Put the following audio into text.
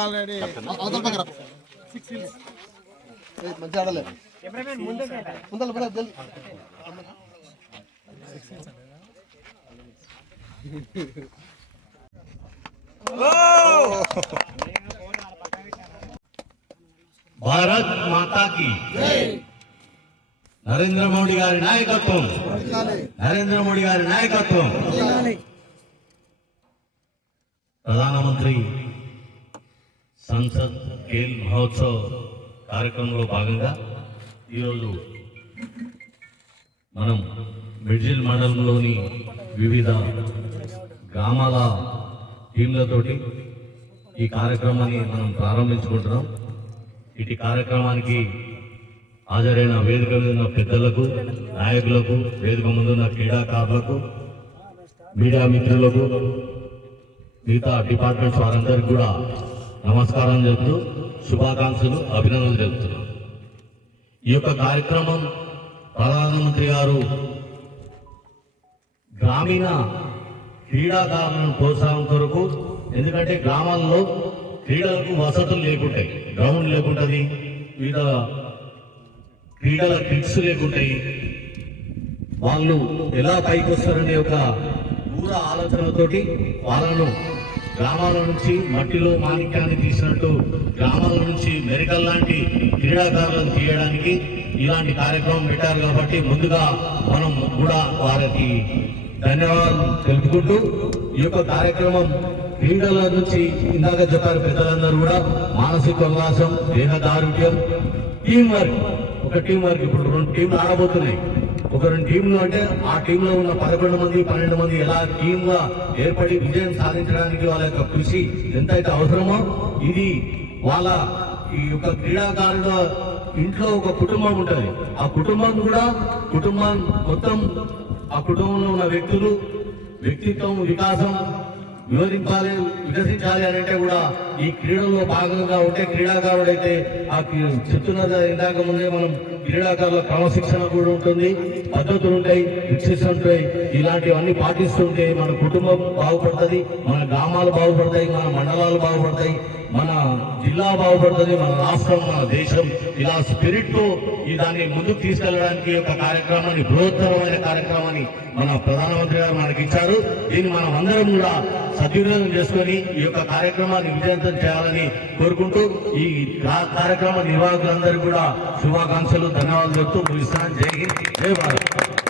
Already మంచిగా ఆడలేదు భారత్ మాతా key Narendra Modi గారి నాయకత్వం, నరేంద్ర మోడీ గారి నాయకత్వం. ప్రధానమంత్రి సంసద్ ఖేల్ మహోత్సవ్ కార్యక్రమంలో భాగంగా ఈరోజు మనం మిడ్జిల్ మండలంలోని వివిధ గ్రామాల టీంలతోటి ఈ కార్యక్రమాన్ని మనం ప్రారంభించుకుంటున్నాం. ఇటు కార్యక్రమానికి హాజరైన వేదిక మీద ఉన్న పెద్దలకు, నాయకులకు, వేదిక ముందున్న క్రీడాకారులకు, మీడియా మిత్రులకు, మిగతా డిపార్ట్మెంట్స్ వారందరికీ కూడా నమస్కారం చెబుతూ శుభాకాంక్షలు, అభినందనలు చెబుతున్నాం. ఈ యొక్క కార్యక్రమం ప్రధానమంత్రి గారు గ్రామీణ క్రీడాకారులను ప్రోత్సాహం కొరకు, ఎందుకంటే గ్రామాల్లో క్రీడలకు వసతులు లేకుంటాయి, గ్రౌండ్ లేకుంటుంది, వివిధ క్రీడల కిట్స్ లేకుంటాయి, వాళ్ళు ఎలా పైకి వస్తారనే ఒక దూర ఆలోచనతోటి వాళ్ళను గ్రామాల నుంచి మట్టిలో మాణిక్యాన్ని తీసినట్టు గ్రామాల నుంచి మెరికల్ లాంటి క్రీడాకారులను తీయడానికి ఇలాంటి కార్యక్రమం పెట్టారు. కాబట్టి ముందుగా మనం కూడా వారికి ధన్యవాదాలు తెలుపుకుంటూ ఈ యొక్క కార్యక్రమం క్రీడల నుంచి ఇందాక చెప్పారు పెద్దలందరూ కూడా మానసిక ఉల్లాసం, దేహదారుఢ్యం, టీం వర్క్. ఒక టీం వర్క్, ఇప్పుడు 2 టీంలు ఆడబోతున్నాయి. ఒక 2 టీంలు అంటే ఆ టీంలో ఉన్న 11 మంది 12 మంది ఎలా టీంగా ఏర్పడి విజయం సాధించడానికి వాళ్ళ యొక్క కృషి ఎంతైతే అవసరమో, ఇది వాళ్ళ ఈ యొక్క క్రీడాకారుల ఇంట్లో ఒక కుటుంబం ఉంటుంది. ఆ కుటుంబం కూడా మొత్తం ఆ కుటుంబంలో ఉన్న వ్యక్తులు వ్యక్తిత్వం వికాసం వికసించాలి అని అంటే కూడా ఈ క్రీడలో భాగంగా ఉంటే క్రీడాకారుడైతే ఆ చెప్తున్నది ఇందాక ముందే మనం క్రీడాకారుల క్రమశిక్షణ కూడా ఉంటుంది, పద్ధతులు ఉంటాయి, శిక్షణ ఉంటాయి. ఇలాంటివన్నీ పాటిస్తుంటే మన కుటుంబం బాగుపడుతుంది, మన గ్రామాలు బాగుపడతాయి, మన మండలాలు బాగుపడతాయి, మన జిల్లా బాగుపడుతుంది, మన రాష్ట్రం, మన దేశం. ఇలా స్పిరిట్ తో ఈ దాన్ని ముందుకు తీసుకెళ్లడానికి ఒక కార్యక్రమాన్ని, బృహత్తరమైన కార్యక్రమాన్ని మన ప్రధానమంత్రి గారు మనకి ఇచ్చారు. దీన్ని మనం అందరం కూడా సద్వినియోగం చేసుకొని ఈ యొక్క కార్యక్రమాన్ని విజయవంతం చేయాలని కోరుకుంటూ ఈ కార్యక్రమ నిర్వాహకులందరికీ కూడా శుభాకాంక్షలు, ధన్యవాదాలు చెప్తూ ముగిస్తున్నాను. జై హింద్, జై భారత్.